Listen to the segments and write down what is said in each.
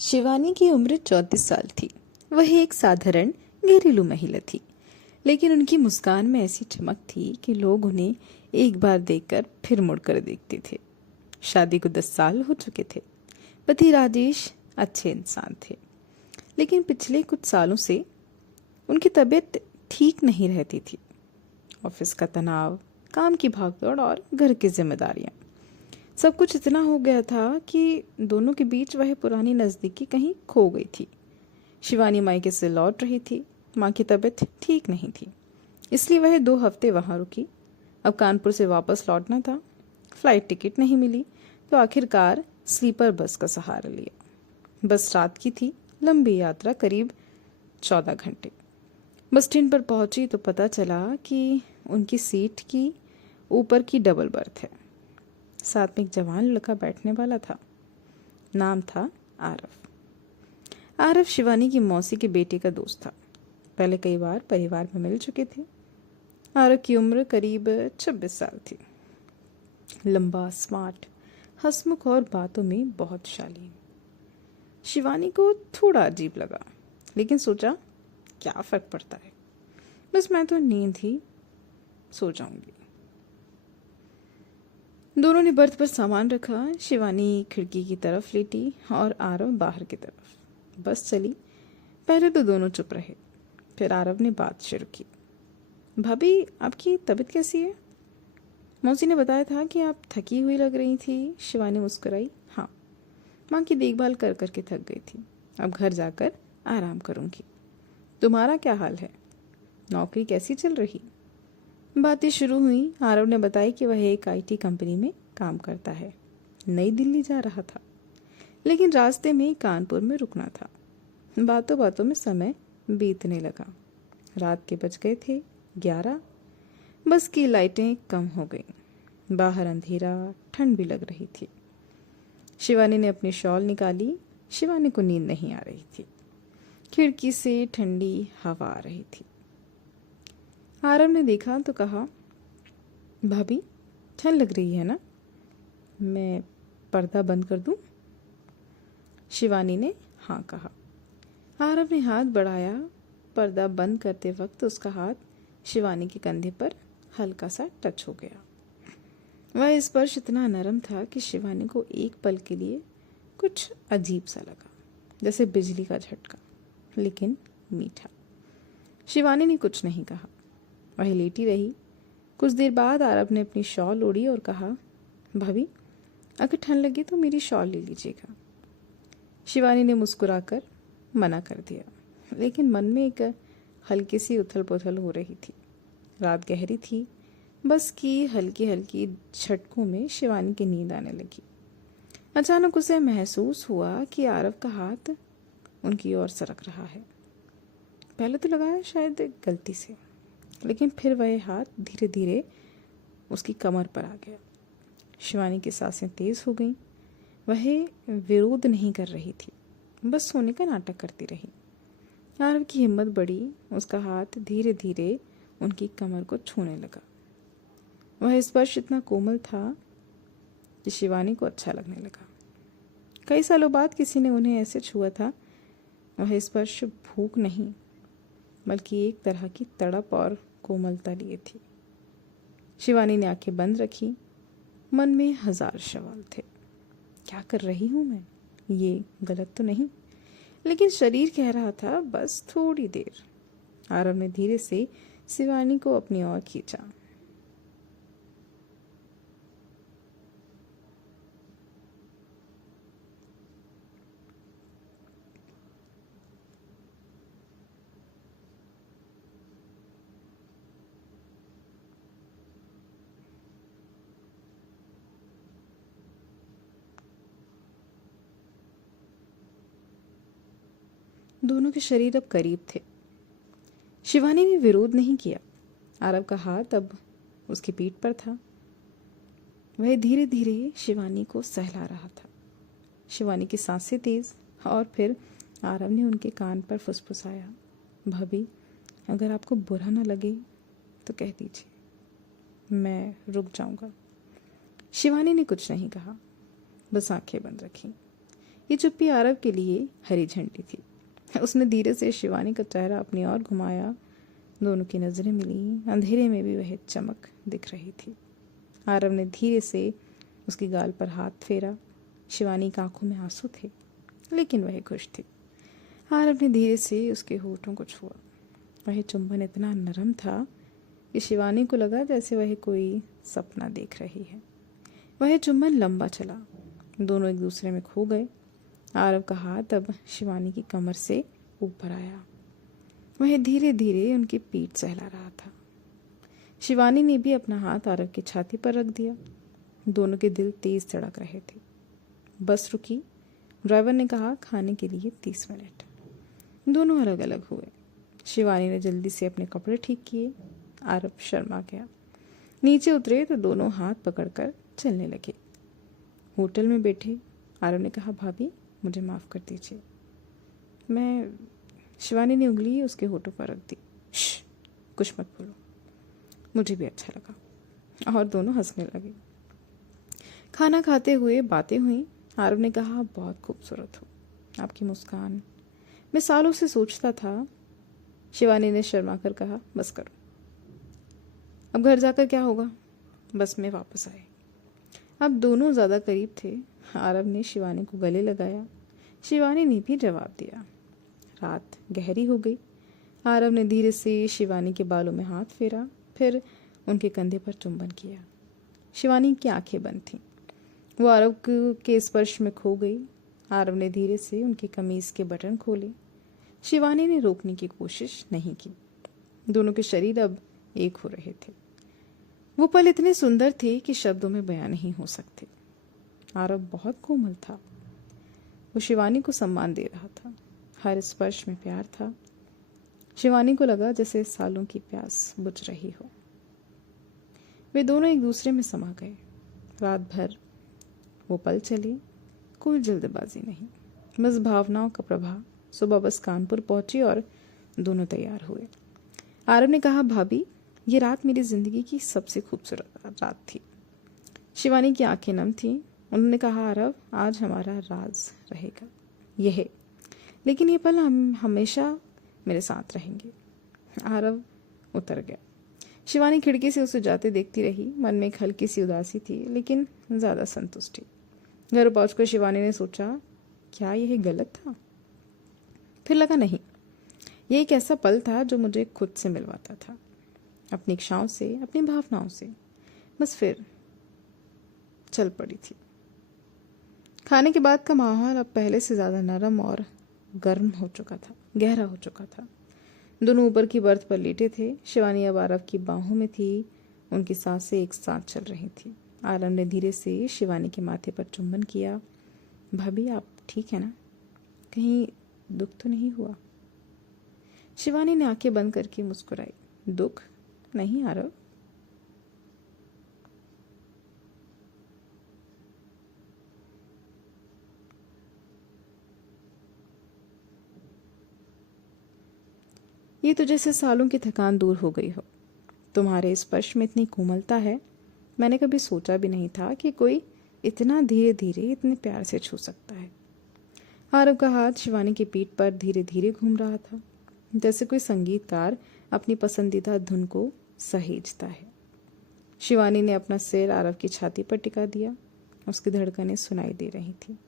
शिवानी की उम्र 34 साल थी। वह एक साधारण घरेलू महिला थी, लेकिन उनकी मुस्कान में ऐसी चमक थी कि लोग उन्हें एक बार देखकर फिर मुड़कर देखते थे। शादी को 10 साल हो चुके थे। पति राजेश अच्छे इंसान थे, लेकिन पिछले कुछ सालों से उनकी तबीयत ठीक नहीं रहती थी। ऑफिस का तनाव, काम की भागदौड़ और घर की जिम्मेदारियां, सब कुछ इतना हो गया था कि दोनों के बीच वह पुरानी नज़दीकी कहीं खो गई थी। शिवानी मायके से लौट रही थी। माँ की तबीयत ठीक नहीं थी, इसलिए वह 2 हफ्ते वहाँ रुकी। अब कानपुर से वापस लौटना था। फ्लाइट टिकट नहीं मिली तो आखिरकार स्लीपर बस का सहारा लिया। बस रात की थी, लंबी यात्रा, करीब 14 घंटे। बस स्टैंड पर पहुंची तो पता चला कि उनकी सीट की ऊपर की डबल बर्थ है। साथ में एक जवान लड़का बैठने वाला था। नाम था आरव। आरव शिवानी की मौसी के बेटे का दोस्त था। पहले कई बार परिवार में मिल चुके थे। आरव की उम्र करीब 26 साल थी। लंबा, स्मार्ट, हंसमुख और बातों में बहुत शालीन। शिवानी को थोड़ा अजीब लगा, लेकिन सोचा क्या फर्क पड़ता है, बस मैं तो नींद ही सो जाऊंगी। दोनों ने बर्थ पर सामान रखा। शिवानी खिड़की की तरफ लेटी और आरव बाहर की तरफ। बस चली। पहले तो दोनों चुप रहे, फिर आरव ने बात शुरू की। भाभी, आपकी तबीयत कैसी है? मौसी ने बताया था कि आप थकी हुई लग रही थी। शिवानी मुस्कुराई। हाँ, माँ की देखभाल कर करके थक गई थी। अब घर जाकर आराम करूँगी। तुम्हारा क्या हाल है? नौकरी कैसी चल रही? बातें शुरू हुई। आरव ने बताया कि वह एक आईटी कंपनी में काम करता है। नई दिल्ली जा रहा था, लेकिन रास्ते में कानपुर में रुकना था। बातों बातों में समय बीतने लगा। रात के बज गए थे 11। बस की लाइटें कम हो गईं। बाहर अंधेरा, ठंड भी लग रही थी। शिवानी ने अपनी शॉल निकाली। शिवानी को नींद नहीं आ रही थी। खिड़की से ठंडी हवा आ रही थी। आरव ने देखा तो कहा, भाभी, ठंड लग रही है ना? मैं पर्दा बंद कर दूं? शिवानी ने हाँ कहा। आरव ने हाथ बढ़ाया। पर्दा बंद करते वक्त उसका हाथ शिवानी के कंधे पर हल्का सा टच हो गया। वह स्पर्श इतना नरम था कि शिवानी को एक पल के लिए कुछ अजीब सा लगा, जैसे बिजली का झटका, लेकिन मीठा। शिवानी ने कुछ नहीं कहा। वह लेटी रही। कुछ देर बाद आरव ने अपनी शॉल ओढ़ी और कहा, भाभी, अगर ठंड लगे तो मेरी शॉल ले लीजिएगा। शिवानी ने मुस्कुराकर मना कर दिया, लेकिन मन में एक हल्की सी उथल पुथल हो रही थी। रात गहरी थी। बस की हल्की हल्की झटकों में शिवानी की नींद आने लगी। अचानक उसे महसूस हुआ कि आरव का हाथ उनकी ओर सरक रहा है। पहले तो लगा शायद गलती से, लेकिन फिर वह हाथ धीरे धीरे उसकी कमर पर आ गया। शिवानी की सांसें तेज हो गईं। वह विरोध नहीं कर रही थी, बस सोने का नाटक करती रही। आरव की हिम्मत बढ़ी। उसका हाथ धीरे धीरे उनकी कमर को छूने लगा। वह स्पर्श इतना कोमल था कि शिवानी को अच्छा लगने लगा। कई सालों बाद किसी ने उन्हें ऐसे छुआ था। वह स्पर्श भूख नहीं, बल्कि एक तरह की तड़प और कोमलता लिए थी। शिवानी ने आंखें बंद रखी। मन में 1000 सवाल थे। क्या कर रही हूँ मैं? ये गलत तो नहीं? लेकिन शरीर कह रहा था, बस थोड़ी देर। आरव ने धीरे से शिवानी को अपनी ओर खींचा। दोनों के शरीर अब करीब थे। शिवानी ने विरोध नहीं किया। आरव का हाथ अब उसकी पीठ पर था। वह धीरे धीरे शिवानी को सहला रहा था। शिवानी की सांसें तेज, और फिर आरव ने उनके कान पर फुसफुसाया, भाभी, अगर आपको बुरा ना लगे तो कह दीजिए, मैं रुक जाऊंगा। शिवानी ने कुछ नहीं कहा, बस आंखें बंद रखी। ये चुप्पी आरव के लिए हरी झंडी थी। उसने धीरे से शिवानी का चेहरा अपनी ओर घुमाया। दोनों की नजरें मिली। अंधेरे में भी वह चमक दिख रही थी। आरव ने धीरे से उसकी गाल पर हाथ फेरा। शिवानी की आंखों में आंसू थे, लेकिन वह खुश थी। आरव ने धीरे से उसके होठों को छुआ। वह चुंबन इतना नरम था कि शिवानी को लगा जैसे वह कोई सपना देख रही है। वह चुंबन लंबा चला। दोनों एक दूसरे में खो गए। आरव का हाथ अब शिवानी की कमर से ऊपर आया। वह धीरे धीरे उनकी पीठ सहला रहा था। शिवानी ने भी अपना हाथ आरव की छाती पर रख दिया। दोनों के दिल तेज धड़क रहे थे। बस रुकी। ड्राइवर ने कहा, खाने के लिए 30 मिनट। दोनों अलग अलग हुए। शिवानी ने जल्दी से अपने कपड़े ठीक किए। आरव शर्मा गया। नीचे उतरे तो दोनों हाथ पकड़कर चलने लगे। होटल में बैठे आरव ने कहा, भाभी मुझे माफ़ कर दीजिए। मैं शिवानी ने उंगली उसके होठों पर रख दी। कुछ मत बोलो। मुझे भी अच्छा लगा। और दोनों हंसने लगे। खाना खाते हुए बातें हुई। आरव ने कहा, बहुत खूबसूरत हो आपकी मुस्कान। मैं सालों से सोचता था। शिवानी ने शर्मा कर कहा, बस करो। अब घर जाकर क्या होगा? बस में वापस आए। अब दोनों ज़्यादा करीब थे। आरव ने शिवानी को गले लगाया। शिवानी ने भी जवाब दिया। रात गहरी हो गई। आरव ने धीरे से शिवानी के बालों में हाथ फेरा, फिर उनके कंधे पर चुंबन किया। शिवानी की आंखें बंद थीं। वो आरव के स्पर्श में खो गई। आरव ने धीरे से उनकी कमीज के बटन खोले। शिवानी ने रोकने की कोशिश नहीं की। दोनों के शरीर अब एक हो रहे थे। वो पल इतने सुंदर थे कि शब्दों में बयां नहीं हो सकते। आरव बहुत कोमल था। वो शिवानी को सम्मान दे रहा था। हर स्पर्श में प्यार था। शिवानी को लगा जैसे सालों की प्यास बुझ रही हो। वे दोनों एक दूसरे में समा गए। रात भर वो पल चले। कोई जल्दबाजी नहीं, बस भावनाओं का प्रभाव। सुबह बस कानपुर पहुंची और दोनों तैयार हुए। आरव ने कहा, भाभी ये रात मेरी जिंदगी की सबसे खूबसूरत रात थी। शिवानी की आंखें नम थीं। उन्होंने कहा, आरव आज हमारा राज रहेगा यह, लेकिन ये पल हम हमेशा मेरे साथ रहेंगे। आरव उतर गया। शिवानी खिड़की से उसे जाते देखती रही। मन में एक हल्की सी उदासी थी, लेकिन ज़्यादा संतुष्टि। घर पहुंचकर शिवानी ने सोचा, क्या यह गलत था? फिर लगा नहीं, ये एक ऐसा पल था जो मुझे खुद से मिलवाता था, अपनी इच्छाओं से, अपनी भावनाओं से। बस फिर चल पड़ी थी। खाने के बाद का माहौल अब पहले से ज़्यादा नरम और गर्म हो चुका था, गहरा हो चुका था। दोनों ऊपर की बर्थ पर लेटे थे। शिवानी अब आरव की बाहों में थी। उनकी सांसें एक साथ चल रही थी। आरव ने धीरे से शिवानी के माथे पर चुंबन किया। भाभी आप ठीक है ना? कहीं दुख तो नहीं हुआ? शिवानी ने आंखें बंद करके मुस्कुराई। दुख नहीं आरव। ये तो जैसे सालों की थकान दूर हो गई हो। तुम्हारे स्पर्श में इतनी कोमलता है, मैंने कभी सोचा भी नहीं था कि कोई इतना धीरे धीरे इतने प्यार से छू सकता है। आरव का हाथ शिवानी की पीठ पर धीरे धीरे घूम रहा था, जैसे कोई संगीतकार अपनी पसंदीदा धुन को सहेजता है। शिवानी ने अपना सिर आरव की छाती पर टिका दिया। उसकी धड़कनें सुनाई दे रही थी।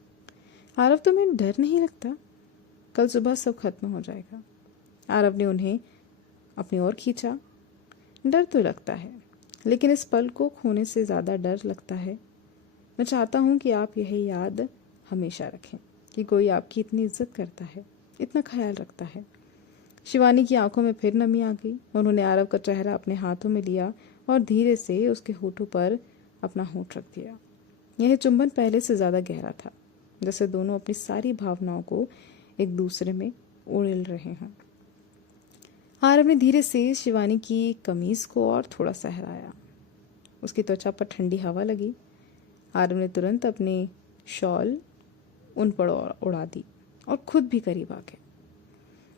आरव, तुम्हें डर नहीं लगता? कल सुबह सब खत्म हो जाएगा। आरव ने उन्हें अपनी ओर खींचा। डर तो लगता है, लेकिन इस पल को खोने से ज़्यादा डर लगता है। मैं चाहता हूँ कि आप यह याद हमेशा रखें कि कोई आपकी इतनी इज्जत करता है, इतना ख्याल रखता है। शिवानी की आंखों में फिर नमी आ गई। उन्होंने आरव का चेहरा अपने हाथों में लिया और धीरे से उसके होठों पर अपना होठ रख दिया। यह चुंबन पहले से ज़्यादा गहरा था, जैसे दोनों अपनी सारी भावनाओं को एक दूसरे में उड़ेल रहे हों। आरव ने धीरे से शिवानी की कमीज़ को और थोड़ा सहराया। उसकी त्वचा पर ठंडी हवा लगी। आरव ने तुरंत अपने शॉल उन पर उड़ा दी और खुद भी करीब आ गए।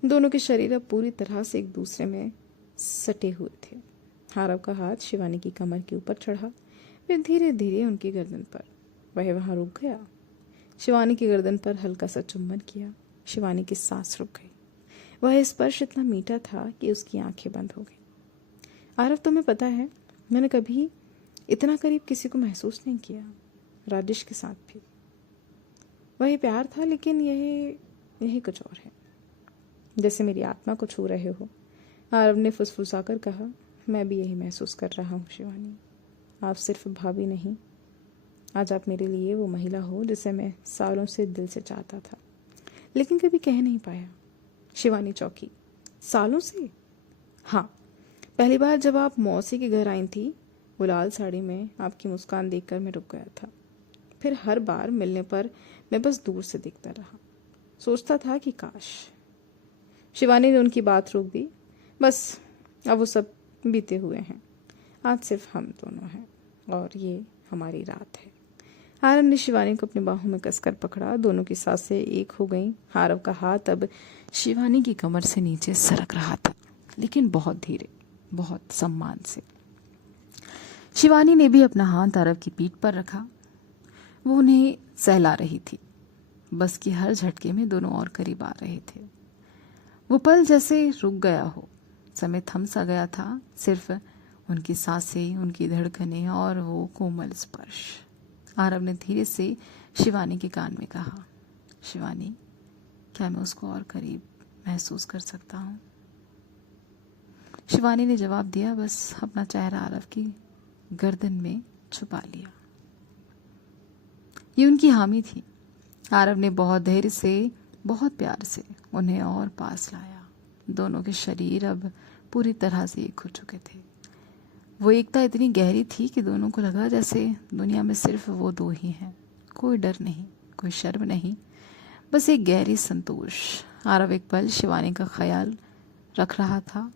दोनों के शरीर अब पूरी तरह से एक दूसरे में सटे हुए थे। आरव का हाथ शिवानी की कमर के ऊपर चढ़ा, फिर धीरे धीरे उनकी गर्दन पर। वह वहाँ रुक गया। शिवानी की गर्दन पर हल्का सा चुम्बन किया। शिवानी की सांस रुक गई। वह स्पर्श इतना मीठा था कि उसकी आंखें बंद हो गई। आरव, तुम्हें पता है, मैंने कभी इतना करीब किसी को महसूस नहीं किया, राजेश के साथ भी। वही प्यार था, लेकिन यही कुछ और है, जैसे मेरी आत्मा को छू रहे हो। आरव ने फुसफुसाकर कहा, मैं भी यही महसूस कर रहा हूँ शिवानी। आप सिर्फ भाभी नहीं, आज आप मेरे लिए वो महिला हो जिसे मैं सालों से दिल से चाहता था, लेकिन कभी कह नहीं पाया। शिवानी चौंकी। सालों से? हाँ, पहली बार जब आप मौसी के घर आई थी, वो लाल साड़ी में आपकी मुस्कान देखकर मैं रुक गया था। फिर हर बार मिलने पर मैं बस दूर से देखता रहा, सोचता था कि काश। शिवानी ने उनकी बात रोक दी। बस, अब वो सब बीते हुए हैं। आज सिर्फ हम दोनों हैं और ये हमारी रात है। आरव ने शिवानी को अपनी बाहों में कसकर पकड़ा। दोनों की सांसें एक हो गईं। आरव का हाथ अब शिवानी की कमर से नीचे सरक रहा था, लेकिन बहुत धीरे, बहुत सम्मान से। शिवानी ने भी अपना हाथ आरव की पीठ पर रखा। वो उन्हें सहला रही थी। बस की हर झटके में दोनों और करीब आ रहे थे। वो पल जैसे रुक गया हो, समय थम सा गया था। सिर्फ उनकी सांसें, उनकी धड़कनें और वो कोमल स्पर्श। आरव ने धीरे से शिवानी के कान में कहा, शिवानी, क्या मैं उसको और करीब महसूस कर सकता हूँ? शिवानी ने जवाब दिया, बस अपना चेहरा आरव की गर्दन में छुपा लिया। ये उनकी हामी थी। आरव ने बहुत धैर्य से, बहुत प्यार से उन्हें और पास लाया। दोनों के शरीर अब पूरी तरह से एक हो चुके थे। वो एकता इतनी गहरी थी कि दोनों को लगा जैसे दुनिया में सिर्फ वो दो ही हैं। कोई डर नहीं, कोई शर्म नहीं, बस एक गहरी संतोष। आरव एक पल शिवानी का ख्याल रख रहा था।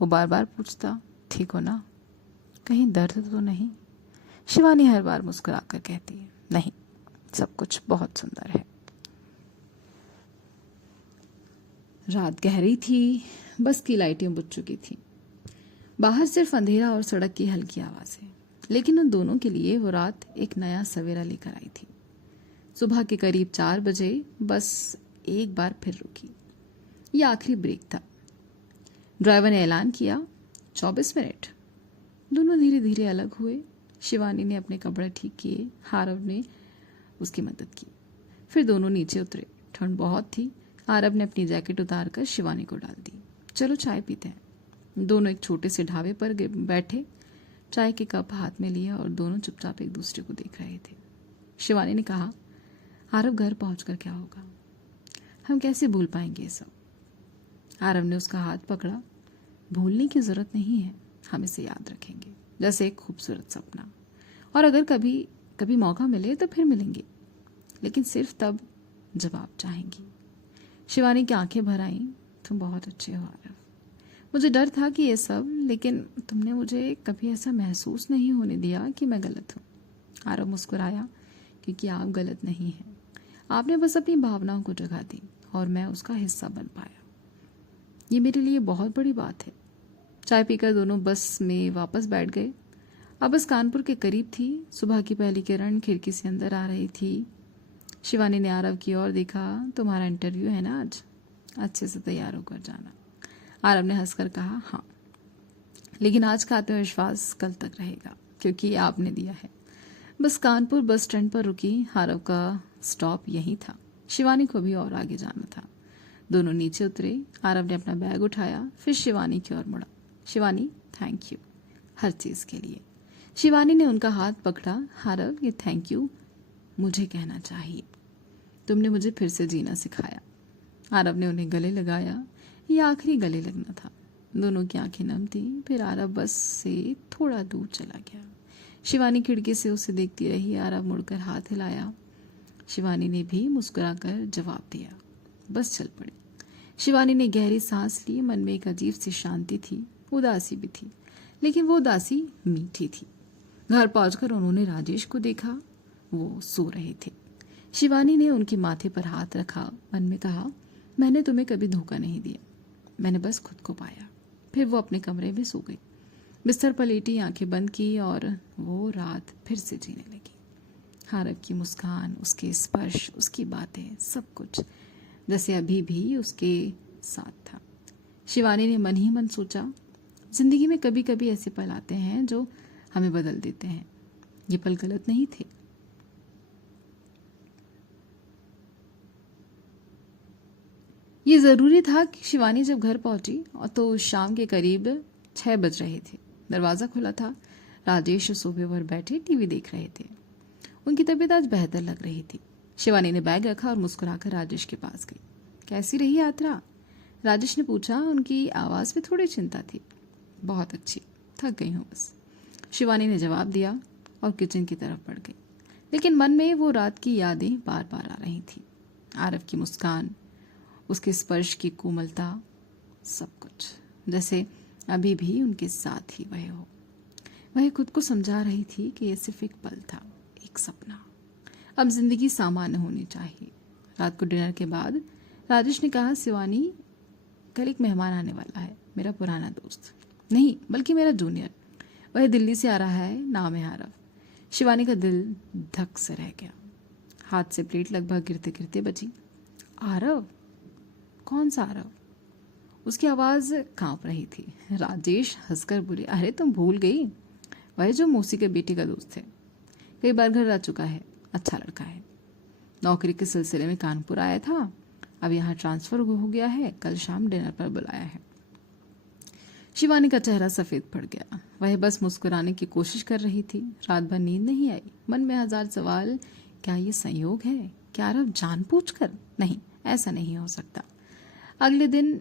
वो बार बार पूछता, ठीक हो ना? कहीं दर्द तो नहीं? शिवानी हर बार मुस्कुराकर कहती है, नहीं, सब कुछ बहुत सुंदर है। रात गहरी थी। बस की लाइटें बुझ चुकी थी। बाहर सिर्फ अंधेरा और सड़क की हल्की आवाजें। लेकिन उन दोनों के लिए वो रात एक नया सवेरा लेकर आई थी। सुबह के करीब 4 बजे बस एक बार फिर रुकी। ये आखिरी ब्रेक था। ड्राइवर ने ऐलान किया, 24 मिनट। दोनों धीरे धीरे अलग हुए। शिवानी ने अपने कपड़े ठीक किए, आरव ने उसकी मदद की। फिर दोनों नीचे उतरे। ठंड बहुत थी। आरव ने अपनी जैकेट उतारकर शिवानी को डाल दी। चलो चाय पीते हैं। दोनों एक छोटे से ढाबे पर बैठे, चाय के कप हाथ में लिए और दोनों चुपचाप एक दूसरे को देख रहे थे। शिवानी ने कहा, आरव, घर पहुंचकर क्या होगा? हम कैसे भूल पाएंगे ये सब? आरव ने उसका हाथ पकड़ा। भूलने की जरूरत नहीं है, हम इसे याद रखेंगे जैसे एक खूबसूरत सपना। और अगर कभी कभी मौका मिले तो फिर मिलेंगे, लेकिन सिर्फ तब जब आप चाहेंगी। शिवानी की आंखें भर आईं। तुम बहुत अच्छे हो आरव। मुझे डर था कि ये सब, लेकिन तुमने मुझे कभी ऐसा महसूस नहीं होने दिया कि मैं गलत हूँ। आरव मुस्कुराया, क्योंकि आप गलत नहीं हैं। आपने बस अपनी भावनाओं को जगह दी और मैं उसका हिस्सा बन पाया। ये मेरे लिए बहुत बड़ी बात है। चाय पीकर दोनों बस में वापस बैठ गए। अब बस कानपुर के करीब थी। सुबह की पहली किरण खिड़की से अंदर आ रही थी। शिवानी ने आरव की ओर देखा, तुम्हारा इंटरव्यू है ना आज? अच्छे से तैयार होकर जाना। आरव ने हंसकर कहा, हाँ, लेकिन आज का आत्मविश्वास कल तक रहेगा, क्योंकि ये आपने दिया है। बस कानपुर बस स्टैंड पर रुकी। आरव का स्टॉप यही था। शिवानी को भी और आगे जाना था। दोनों नीचे उतरे। आरव ने अपना बैग उठाया, फिर शिवानी की ओर मुड़ा। शिवानी, थैंक यू हर चीज के लिए। शिवानी ने उनका हाथ पकड़ा। आरव, ये थैंक यू मुझे कहना चाहिए। तुमने मुझे फिर से जीना सिखाया। आरव ने उन्हें गले लगाया। ये आखिरी गले लगना था। दोनों की आंखें नम थी। फिर आरव बस से थोड़ा दूर चला गया। शिवानी खिड़की से उसे देखती रही। आरव मुड़कर हाथ हिलाया। शिवानी ने भी मुस्कुराकर जवाब दिया। बस चल पड़ी। शिवानी ने गहरी सांस ली। मन में एक अजीब सी शांति थी, उदासी भी थी, लेकिन वो उदासी मीठी थी। घर पहुंचकर उन्होंने राजेश को देखा। वो सो रहे थे। शिवानी ने उनके माथे पर हाथ रखा। मन में कहा, मैंने तुम्हें कभी धोखा नहीं दिया, मैंने बस खुद को पाया। फिर वो अपने कमरे में सो गई। बिस्तर पर लेटी आंखें बंद की और वो रात फिर से जीने लगी। आरव की मुस्कान, उसके स्पर्श, उसकी बातें, सब कुछ जैसे अभी भी उसके साथ था। शिवानी ने मन ही मन सोचा, जिंदगी में कभी कभी ऐसे पल आते हैं जो हमें बदल देते हैं। ये पल गलत नहीं थे। ये ज़रूरी था कि शिवानी जब घर पहुंची और तो शाम के करीब 6 बज रहे थे। दरवाज़ा खुला था। राजेश सोफे पर बैठे टीवी देख रहे थे। उनकी तबीयत आज बेहतर लग रही थी। शिवानी ने बैग रखा और मुस्कुराकर राजेश के पास गई। कैसी रही यात्रा? राजेश ने पूछा। उनकी आवाज़ में थोड़ी चिंता थी। बहुत अच्छी, थक गई हूँ बस, शिवानी ने जवाब दिया और किचन की तरफ बढ़ गई। लेकिन मन में वो रात की यादें बार बार आ रही थी। आरव की मुस्कान, उसके स्पर्श की कोमलता, सब कुछ जैसे अभी भी उनके साथ ही वह हो। वह खुद को समझा रही थी कि यह सिर्फ एक पल था, एक सपना। अब जिंदगी सामान्य होनी चाहिए। रात को डिनर के बाद राजेश ने कहा, शिवानी, कल एक मेहमान आने वाला है, मेरा पुराना दोस्त नहीं बल्कि मेरा जूनियर। वह दिल्ली से आ रहा है, नाम है आरव। शिवानी का दिल धक से रह गया। हाथ से प्लेट लगभग गिरते गिरते बची। आरव? कौन सा आरव? उसकी आवाज़ कांप रही थी। राजेश हंसकर बोले, अरे तुम भूल गई, वह जो मौसी के बेटे का दोस्त है, कई बार घर आ चुका है, अच्छा लड़का है, नौकरी के सिलसिले में कानपुर आया था, अब यहाँ ट्रांसफ़र हो गया है, कल शाम डिनर पर बुलाया है। शिवानी का चेहरा सफ़ेद पड़ गया। वह बस मुस्कुराने की कोशिश कर रही थी। रात भर नींद नहीं आई। मन में हजार सवाल। क्या ये संयोग है? क्या आरव जानबूझकर? नहीं, ऐसा नहीं हो सकता। अगले दिन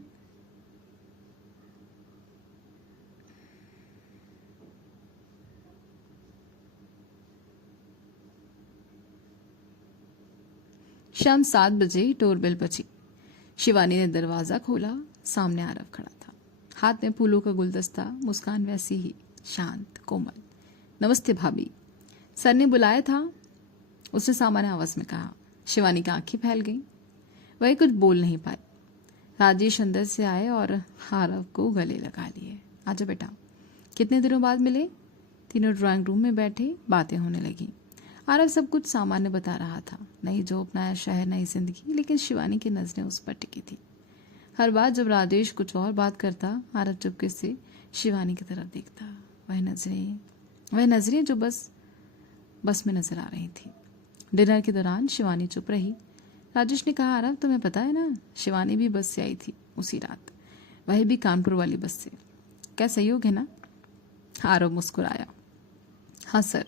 शाम 7 बजे डोरबेल बजी। शिवानी ने दरवाज़ा खोला। सामने आरव खड़ा था, हाथ में फूलों का गुलदस्ता, मुस्कान वैसी ही शांत कोमल। नमस्ते भाभी, सर ने बुलाया था, उसने सामान्य आवाज़ में कहा। शिवानी की आंखें फैल गईं। वह कुछ बोल नहीं पाई। राजेश अंदर से आए और आरव को गले लगा लिए। आजा बेटा, कितने दिनों बाद मिले? तीनों ड्राइंग रूम में बैठे, बातें होने लगी। आरव सब कुछ सामान्य बता रहा था, नई जॉब, नया शहर, नई जिंदगी, लेकिन शिवानी की नजरें उस पर टिकी थी। हर बार जब राजेश कुछ और बात करता, आरव चुपके से शिवानी की तरफ देखता। वह नजरें जो बस में नजर आ रही थी। डिनर के दौरान शिवानी चुप रही। राजेश ने कहा, आरव तुम्हें पता है ना, शिवानी भी बस से आई थी उसी रात, वह भी कानपुर वाली बस से। क्या सहयोग है ना? आरव मुस्कुराया। हाँ सर,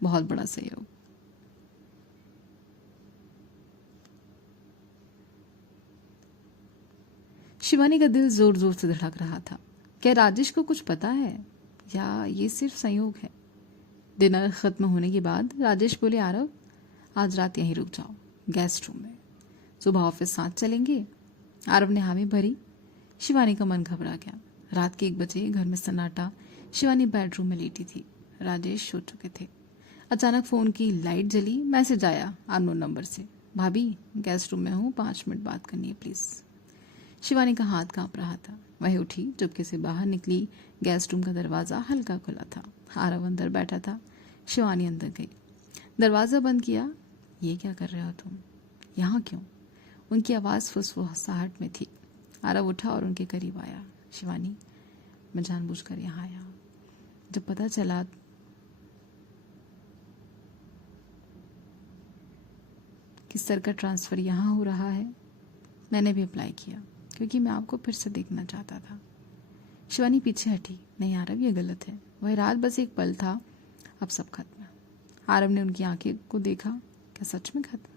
बहुत बड़ा सहयोग। शिवानी का दिल जोर जोर से धड़क रहा था। क्या राजेश को कुछ पता है या ये सिर्फ संयोग है? डिनर खत्म होने के बाद राजेश बोले, आरव आज रात यहीं रुक जाओ, गेस्ट रूम में, सुबह ऑफिस साथ चलेंगे। आरव ने हामी भरी। शिवानी का मन घबरा गया। रात के 1 बजे घर में सन्नाटा। शिवानी बेडरूम में लेटी थी। राजेश सो चुके थे। अचानक फोन की लाइट जली। मैसेज आया अननोन नंबर से, भाभी गेस्ट रूम में हूँ, 5 मिनट बात करनी है प्लीज। शिवानी का हाथ कांप रहा था। वह उठी, चुपके से बाहर निकली। गेस्ट रूम का दरवाजा हल्का खुला था। आरव अंदर बैठा था। शिवानी अंदर गई, दरवाजा बंद किया। ये क्या कर रहे हो तुम यहाँ, क्यों? उनकी आवाज़ फुसफुसाहट में थी। आरव उठा और उनके करीब आया। शिवानी, मैं जानबूझकर यहाँ आया। जब पता चला कि सर का ट्रांसफ़र यहाँ हो रहा है, मैंने भी अप्लाई किया क्योंकि मैं आपको फिर से देखना चाहता था। शिवानी पीछे हटी। नहीं आरव, ये गलत है। वह रात बस एक पल था, अब सब खत्म। आरव ने उनकी आंखें को देखा। क्या सच में खत्म?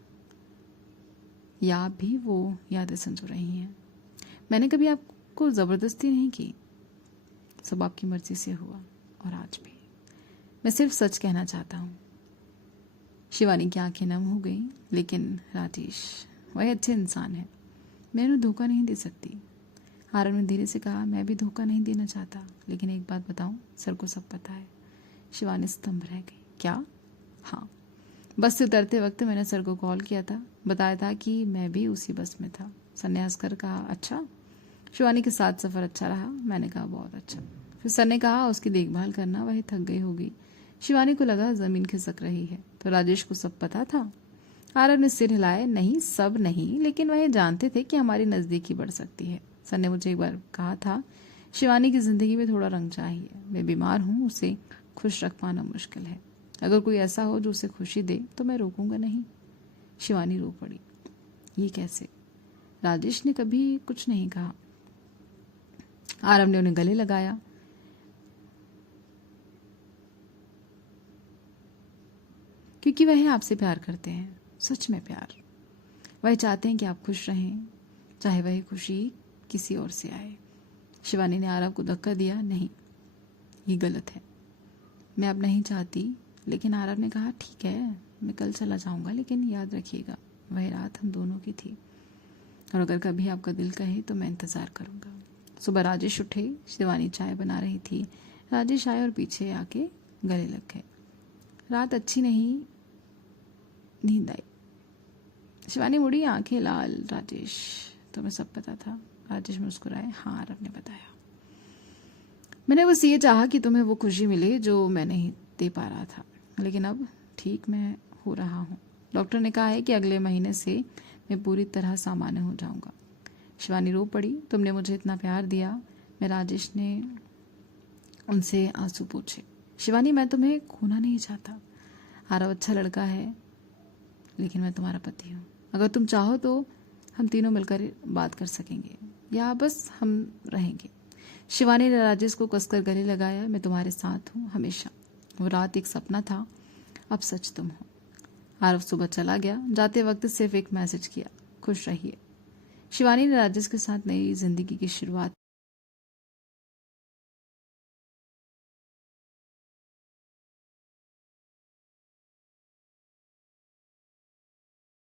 या आप भी वो यादें संजो रही हैं? मैंने कभी आपको ज़बरदस्ती नहीं की, सब आपकी मर्जी से हुआ, और आज भी मैं सिर्फ सच कहना चाहता हूँ। शिवानी की आंखें नम हो गई। लेकिन राजेश, वह अच्छे इंसान है, मैं उन्हें धोखा नहीं दे सकती। आरव ने धीरे से कहा, मैं भी धोखा नहीं देना चाहता, लेकिन एक बात बताऊं, सर को सब पता है। शिवानी स्तंभ रह गई। क्या? हाँ, बस से उतरते वक्त मैंने सर को कॉल किया था, बताया था कि मैं भी उसी बस में था। सर ने हंसकर कहा, अच्छा? शिवानी के साथ सफ़र अच्छा रहा? मैंने कहा, बहुत अच्छा। फिर सर ने कहा, उसकी देखभाल करना, वह थक गई होगी, शिवानी को लगा जमीन खिसक रही है। तो राजेश को सब पता था? आरव ने सिर हिलाया। नहीं, सब नहीं, लेकिन वह जानते थे कि हमारी नज़दीकी बढ़ सकती है। सर ने मुझे एक बार कहा था, शिवानी की ज़िंदगी में थोड़ा रंग चाहिए। मैं बीमार हूँ, उसे खुश रख पाना मुश्किल है। अगर कोई ऐसा हो जो उसे खुशी दे तो मैं रोकूंगा नहीं। शिवानी रो पड़ी। ये कैसे? राजेश ने कभी कुछ नहीं कहा। आरव ने उन्हें गले लगाया। क्योंकि वह आपसे प्यार करते हैं, सच में प्यार। वह चाहते हैं कि आप खुश रहें, चाहे वह खुशी किसी और से आए। शिवानी ने आरव को धक्का दिया। नहीं, ये गलत है। मैं अब नहीं चाहती। लेकिन आरव ने कहा, ठीक है, मैं कल चला जाऊंगा, लेकिन याद रखिएगा वह रात हम दोनों की थी, और अगर कभी आपका दिल कहे तो मैं इंतज़ार करूंगा। सुबह राजेश उठे। शिवानी चाय बना रही थी। राजेश आए और पीछे आके गले लग गए। रात अच्छी नहीं, नींद आई। शिवानी मुड़ी, आंखें लाल। राजेश, तुम्हें सब पता था? राजेश मुस्कुराए। हाँ, आरव ने बताया। मैंने बस ये चाहा कि तुम्हें वो खुशी मिले जो मैं नहीं दे पा रहा था, लेकिन अब ठीक मैं हो रहा हूँ। डॉक्टर ने कहा है कि अगले महीने से मैं पूरी तरह सामान्य हो जाऊंगा। शिवानी रो पड़ी। तुमने मुझे इतना प्यार दिया। मैं राजेश ने उनसे आंसू पूछे। शिवानी, मैं तुम्हें खोना नहीं चाहता। आरव अच्छा लड़का है, लेकिन मैं तुम्हारा पति हूँ। अगर तुम चाहो तो हम तीनों मिलकर बात कर सकेंगे, या बस हम रहेंगे। शिवानी ने राजेश को कसकर गले लगाया। मैं तुम्हारे साथ हूँ हमेशा। वो रात एक सपना था, अब सच तुम हो। आरव सुबह चला गया। जाते वक्त सिर्फ एक मैसेज किया, खुश रहिए। शिवानी ने राजेश के साथ नई जिंदगी की शुरुआत